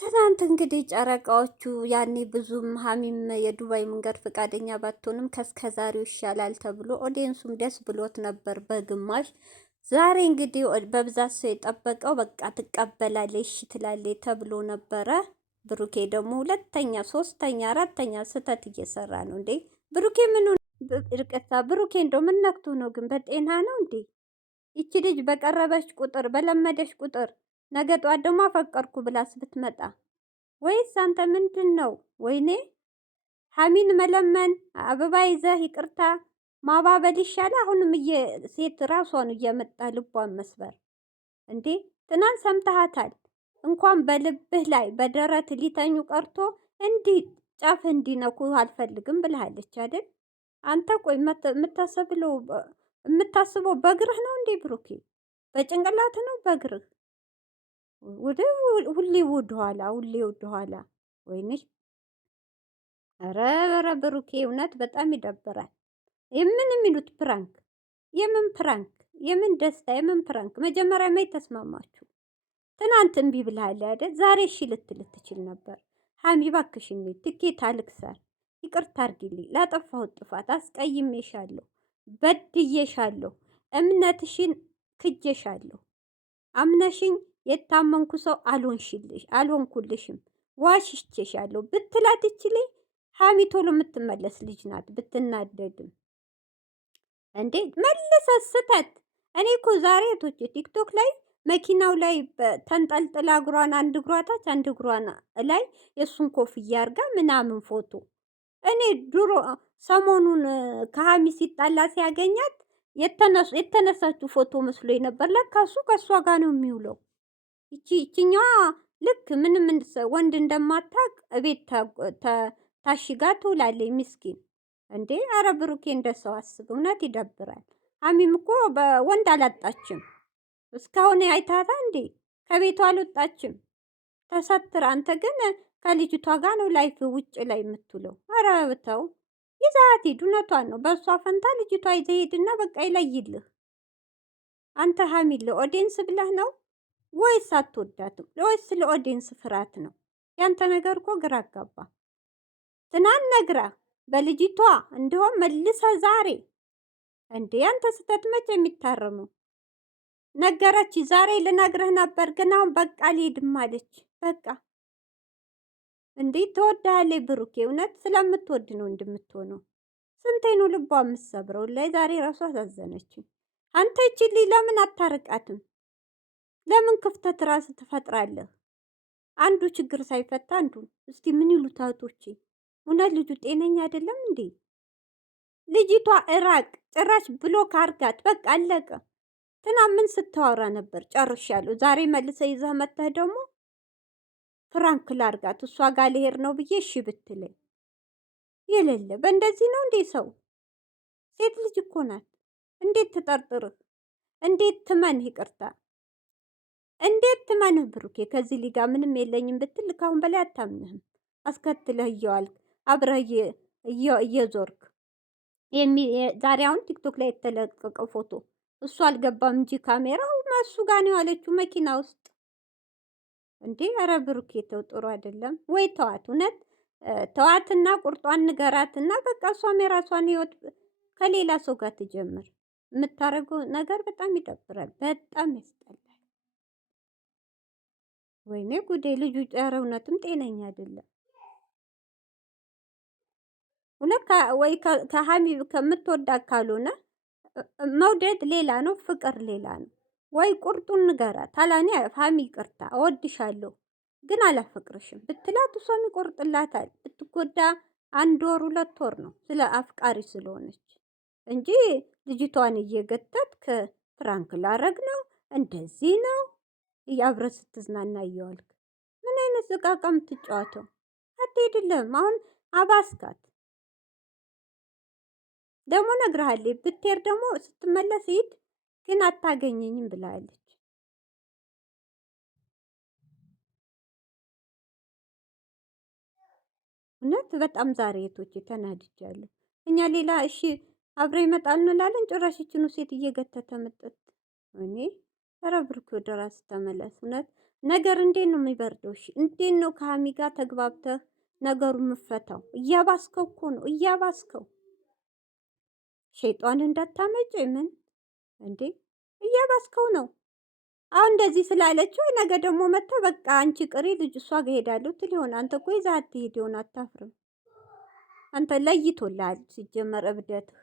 ትናንት እንግዲህ ጨረቃዎቹ ያኔ ብዙም ሀሚም የዱባይ መንገድ ፈቃደኛ ባትሆንም ከስከዛሬው ይሻላል ተብሎ ኦዲየንሱም ደስ ብሎት ነበር በግማሽ። ዛሬ እንግዲህ በብዛት ሰው የጠበቀው በቃ ትቀበላለች፣ እሺ ትላለች ተብሎ ነበረ። ብሩኬ ደግሞ ሁለተኛ፣ ሶስተኛ፣ አራተኛ ስህተት እየሰራ ነው እንዴ! ብሩኬ ምን እርቀታ ብሩኬ እንደው ምን ነክቶ ነው ግን? በጤና ነው እንዴ? ይቺ ልጅ በቀረበች ቁጥር በለመደች ቁጥር ነገ ጧት ደግሞ አፈቀርኩ ብላስ ብትመጣ ወይስ አንተ ምንድን ነው? ወይኔ ሀሚን መለመን አበባ ይዘህ ይቅርታ ማባበል ይሻላል። አሁንም ሴት ራሷን እየመጣ ልቧን መስበር እንዴ! ትናንት ሰምተሃታል። እንኳን በልብህ ላይ በደረት ሊተኙ ቀርቶ እንዲህ ጫፍ እንዲነኩ አልፈልግም ብለሃለች አይደል? አንተ ቆይ የምታስበው በእግርህ ነው እንዴ ብሩኬ? በጭንቅላት ነው በእግርህ? ወደ ሁሌ ወደኋላ ሁሌ ወደኋላ። ወይኔ ኧረ ብሩኬ እውነት በጣም ይደብራል። የምን የሚሉት ፕራንክ? የምን ፕራንክ? የምን ደስታ? የምን ፕራንክ? መጀመሪያ ማይ ተስማማችሁ። ትናንት እምቢ ብለሃል አይደል? ዛሬ እሺ ልትል ትችል ነበር። ሀሚ እባክሽን ትኬት አልክሰር፣ ይቅርታ አድርጊልኝ፣ ላጠፋሁት ጥፋት አስቀይሜሻለሁ፣ በድዬሻለሁ፣ እምነትሽን ክጄሻለሁ፣ አምነሽኝ የታመንኩ ሰው አልሆንኩልሽም፣ ዋሽቼሻለሁ ብትላት ይችልኝ። ሀሚ ቶሎ የምትመለስ ልጅ ናት ብትናደድም። እንዴ መልሰ ስተት። እኔ እኮ ዛሬ ቶች ቲክቶክ ላይ መኪናው ላይ ተንጠልጥላ እግሯን አንድ እግሯ ታች አንድ እግሯን ላይ የእሱን ኮፍያ አርጋ ምናምን ፎቶ እኔ ድሮ ሰሞኑን ከሀሚ ሲጣላ ሲያገኛት የተነሳችው ፎቶ መስሎ ነበር። ለካ እሱ ከእሷ ጋር ነው የሚውለው። ይችኛዋ ልክ ምንም ወንድ እንደማታቅ እቤት ታሽጋ ትውላለች። ምስኪን እንዴ! አረ ብሩኬ እንደሰው አስብ። እውነት ይደብራል። ሀሚም እኮ በወንድ አላጣችም እስካሁን አይታታ እንዴ? ከቤቷ አልወጣችም ተሰትር። አንተ ግን ከልጅቷ ጋር ነው ላይፍ ውጭ ላይ የምትውለው። አረ ብተው ይዛት ሂድ። እውነቷን ነው። በእሷ ፈንታ ልጅቷ ይዘህ ሂድና በቃ ይለይልህ። አንተ ሀሚል ኦዲየንስ ብለህ ነው ወይስ አትወዳትም? ወይስ ለኦዲየንስ ፍርሃት ነው? ያንተ ነገር እኮ ግራ አጋባ። ትናንት ነግራ በልጅቷ እንደውም መልሰ ዛሬ እንዴ! ያንተ ስህተት መቼ የሚታረመው? ነገረች ዛሬ ልነግርህ ነበር ግን አሁን በቃ አልሄድም አለች። በቃ እንዴ ትወድሃለች ብሩኬ። እውነት ስለምትወድ ነው እንደምትሆነው። ስንቴ ነው ልቧ የምትሰብረው? ላይ ዛሬ ራሱ አሳዘነችኝ። አንተ እቺ ለምን አታርቃትም? ለምን ክፍተት ራስ ትፈጥራለህ? አንዱ ችግር ሳይፈታ አንዱ እስቲ ምን ይሉት እህቶቼ? እውነት ልጁ ጤነኛ አይደለም እንዴ? ልጅቷ እራቅ ጭራሽ ብሎክ አርጋት። በቃ አለቀ። ትናንት ምን ስታወራ ነበር? ጨርሻለሁ። ዛሬ መልሰ ይዘህ መተህ ደግሞ ፍራንክ ላርጋት እሷ ጋር ልሄድ ነው ብዬ እሺ ብትለኝ የሌለ በእንደዚህ ነው እንዴ ሰው? ሴት ልጅ እኮ ናት። እንዴት ትጠርጥርህ? እንዴት ትመንህ? ይቅርታ እንዴት ትመንህ? ብሩኬ ከዚህ ሊጋ ምንም የለኝም ብትል ካሁን በላይ አታምንህም። አስከትለህ እየዋልክ አብረህ እየዞርክ ዛሬ አሁን ቲክቶክ ላይ የተለቀቀው ፎቶ እሱ አልገባም እንጂ ካሜራው እሱ ጋር ነው ያለችው መኪና ውስጥ። እንዴ ኧረ ብሩኬ ተው፣ ጥሩ አይደለም። ወይ ተዋት፣ እውነት ተዋትና ቁርጧን ንገራትና በቃ እሷም የራሷን ህይወት ከሌላ ሰው ጋር ትጀምር። የምታደርገው ነገር በጣም ይደብራል፣ በጣም ያስጠላል። ወይኔ ጉዴ! ልጁ ኧረ እውነትም ጤነኛ አይደለም። እውነት ወይ ከሀሚ ከምትወዳት ካልሆነ መውደድ ሌላ ነው፣ ፍቅር ሌላ ነው። ወይ ቁርጡን ንገራት። ታላኔ ሀሚ ይቅርታ እወድሻለሁ ግን አላፈቅርሽም ብትላት እሷም ይቆርጥላታል። ብትጎዳ 1 ወር 2 ወር ነው ስለ አፍቃሪ ስለሆነች እንጂ ልጅቷን እየገተትክ ፍራንክ ላረግ ነው እንደዚህ ነው አብረህ ስትዝናና እየዋልክ ምን አይነት ዝቃቃ የምትጫወተው? አትሄድልህም። አሁን አባስካት ደግሞ ነግረሃለች። ብትሄድ ደግሞ ስትመለስ ሂድ ግን አታገኘኝም ብላለች። እውነት በጣም ዛሬ የቶች ተናድጃለሁ። እኛ ሌላ እሺ አብረ ይመጣል እንላለን፣ ጭራሽ ይችኑ ሴት እየገተተ መጠጥ። እኔ ኧረ ብሩክ ወደ ራስ ተመለስ እውነት ነገር እንዴት ነው የሚበርደው? እሺ እንዴት ነው ከሀሚ ጋር ተግባብተህ ነገሩን የምፈታው? እያባስከው እኮ ነው እያባስከው። ሸይጧን እንዳታመጪ ምን እንዴ እያባስከው ነው። አሁን እንደዚህ ስላለችው ነገ ደግሞ መጥተህ በቃ አንቺ ቅሪ ልጅ እሷ ጋር ሄዳለሁ ትል ይሆን? አንተ እኮ ይዘህ አትሄድ ይሆን? አታፍርም? አንተ ለይቶልሃል ሲጀመር እብደትህ።